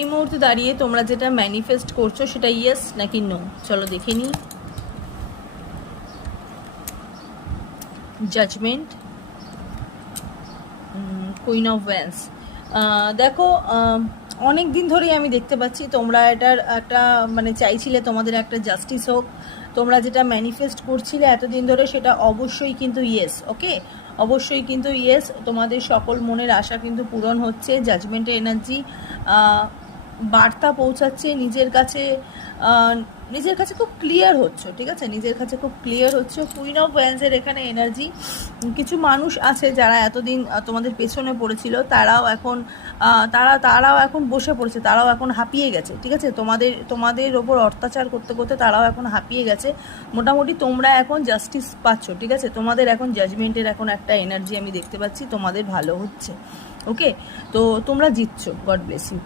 এই মুহূর্তে দাঁড়িয়ে তোমরা যেটা ম্যানিফেস্ট করছো সেটা ইয়েস নাকি নো, চলো দেখে নিই। Judgement, queen of once. দেখো, অনেক দিন ধরেই আমি দেখতে পাচ্ছি তোমরা এটার একটা মানে চাইছিলে তোমাদের একটা জাস্টিস হোক। তোমরা যেটা ম্যানিফেস্ট করছিলে এতদিন ধরে সেটা অবশ্যই কিন্তু ইয়েস। ওকে, অবশ্যই কিন্তু ইয়েস, তোমাদের সকল মনের আশা কিন্তু পূরণ হচ্ছে। জাজমেন্টের এনার্জি বার্তা পৌঁছাচ্ছে নিজের কাছে, নিজের কাছে খুব ক্লিয়ার হচ্ছে, ঠিক আছে, নিজের কাছে খুব ক্লিয়ার হচ্ছে। কুইন অফ ওয়ান্সের এখানে এনার্জি, কিছু মানুষ আছে যারা এতদিন তোমাদের পেছনে পড়েছিল, তারাও এখন বসে পড়েছে, তারাও এখন হাঁপিয়ে গেছে, ঠিক আছে, তোমাদের ওপর অত্যাচার করতে করতে তারাও এখন হাঁপিয়ে গেছে। মোটামুটি তোমরা এখন জাস্টিস পাচ্ছ, ঠিক আছে, তোমাদের এখন জাজমেন্টের এখন একটা এনার্জি আমি দেখতে পাচ্ছি, তোমাদের ভালো হচ্ছে। ওকে, তো তোমরা জিতছো, গড ব্লেস ইউ।